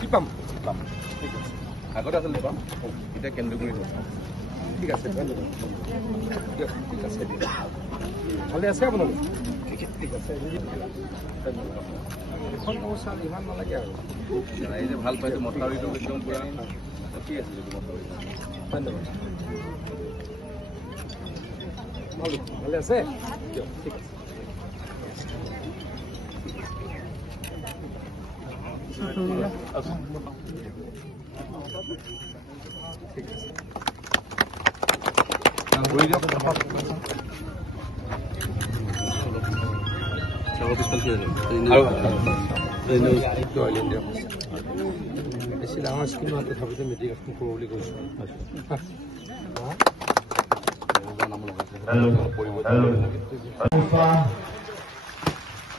কি পাম আগতে আচলতে পাম এতিয়া কেন্দ্ৰগুৰি ঠিক আছে ঠিক আছে ভালে আছে আপোনালোক ঠিক আছে এখন সমস্যা ইমান নালাগে আৰু এই যে ভাল পাইছোঁ মথাউৰিটো একদম পুৰা ঠিক আছে মথাউৰি ধন্যবাদ ভালে আছে ঠিক আছে বেছি ডাঙৰ স্কিম তথাপিতো মিটিং এখন কৰোঁ বুলি কৈছোঁ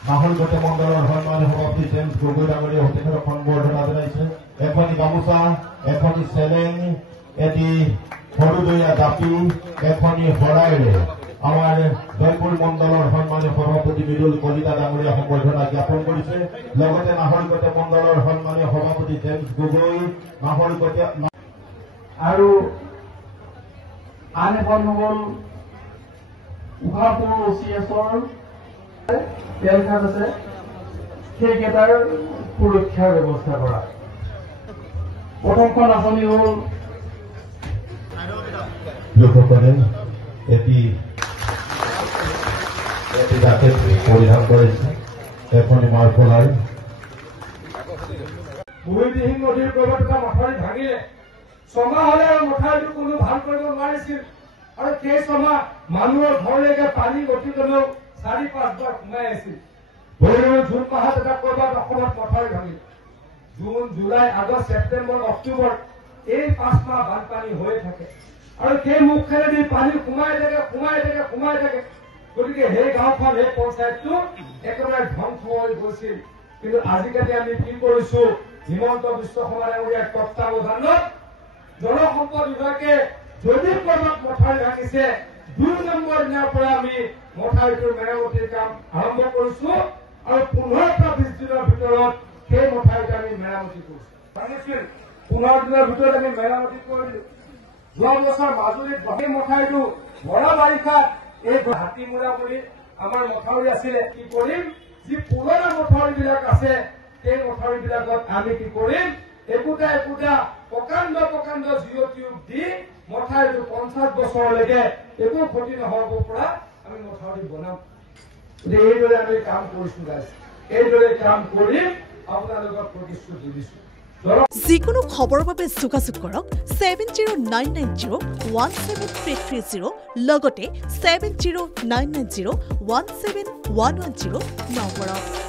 নাহৰকটীয়া মণ্ডলৰ সন্মানীয় সভাপতি জেমছ গগৈ ডাঙৰীয়া হোটেলৰ সম্বৰ্ধনা জনাইছে এখনি গামোচা এখনি চেলেং এটি সৰুদৈয়া জাপি এখনি শৰাইৰে আমাৰ জয়পুৰ মণ্ডলৰ সন্মানীয় সভাপতি মৃদুল কলিতা ডাঙৰীয়া সম্বৰ্ধনা জ্ঞাপন কৰিছে লগতে নাহৰকটীয়া মণ্ডলৰ সন্মানীয় সভাপতি জেমছ গগৈ নাহৰকটীয়া আৰু আন এখন হ'ল উহাপুৰ OCSৰ তেলখান আছে সেইকেইটাৰ সুৰক্ষাৰ ব্যৱস্থা কৰা প্ৰথমখন আঁচনি হ'ল লোকসকলে এটি জাকেট পৰিধান কৰিছে এখনি মাৰ্ফলাৰ ভূমিবিহীন নদীৰ ক'ৰবাত এটা মথাউৰি ভাঙিলে ছমাহ হ'লে আৰু মথাউৰিটো কোনো ভাল কৰিব নোৱাৰিছিল আৰু সেই ছমাহ মানুহৰ ঘৰলৈকে পানী গতি গ'লেও 4-5 বাৰ সোমাই আছিল জুন মাহত এটা ক'ৰবাত অসমত মথাউৰি ভাঙিল জুন জুলাই আগষ্ট ছেপ্টেম্বৰ অক্টোবৰ এই 5 মাহ বানপানী হৈয়ে থাকে আৰু সেই মুখখনেদি পানী সোমাই থাকে গতিকে সেই গাঁওখন সেই পঞ্চায়তটো একেবাৰে ধ্বংস হৈ গৈছিল কিন্তু আজিকালি আমি কি কৰিছো হিমন্ত বিশ্ব শৰ্মা ডাঙৰীয়াৰ তত্ত্বাৱধানত জলসম্পদ বিভাগে যদি ক'ৰবাত মথাউৰি ভাঙিছে 2 নম্বৰ দিনাৰ পৰা আমি মথাউৰিটোৰ মেৰামতিৰ কাম আৰম্ভ কৰিছো আৰু 15-20 দিনৰ ভিতৰত সেই মথাউৰিটো আমি মেৰামতি কৰিছো ভাঙিছিল 15 দিনৰ ভিতৰত আমি মেৰামতি কৰিলো যোৱা বছৰ মাজুলীত সেই মথাউৰিটো ভৰা বাৰিষাত এই হাতীমূৰা বুলি আমাৰ মথাউৰি আছিলে কি কৰিম যি পুৰণা মথাউৰিবিলাক আছে সেই মথাউৰিবিলাকত আমি কি কৰিম একোটা প্ৰকাণ্ড জিঅ' টিউব দি মথাউৰিটো 50 বছৰলৈকে একো ক্ষতি নহ'ব পৰা আমি মথাউৰি বনাম এইদৰে আমি কাম কৰিছো গাইজ এইদৰে কাম কৰিম আপোনালোকক প্ৰতিশ্ৰুতি দিছো যিকোনো খবৰৰ বাবে যোগাযোগ কৰক 7099017330 লগতে 7099017110 নম্বৰত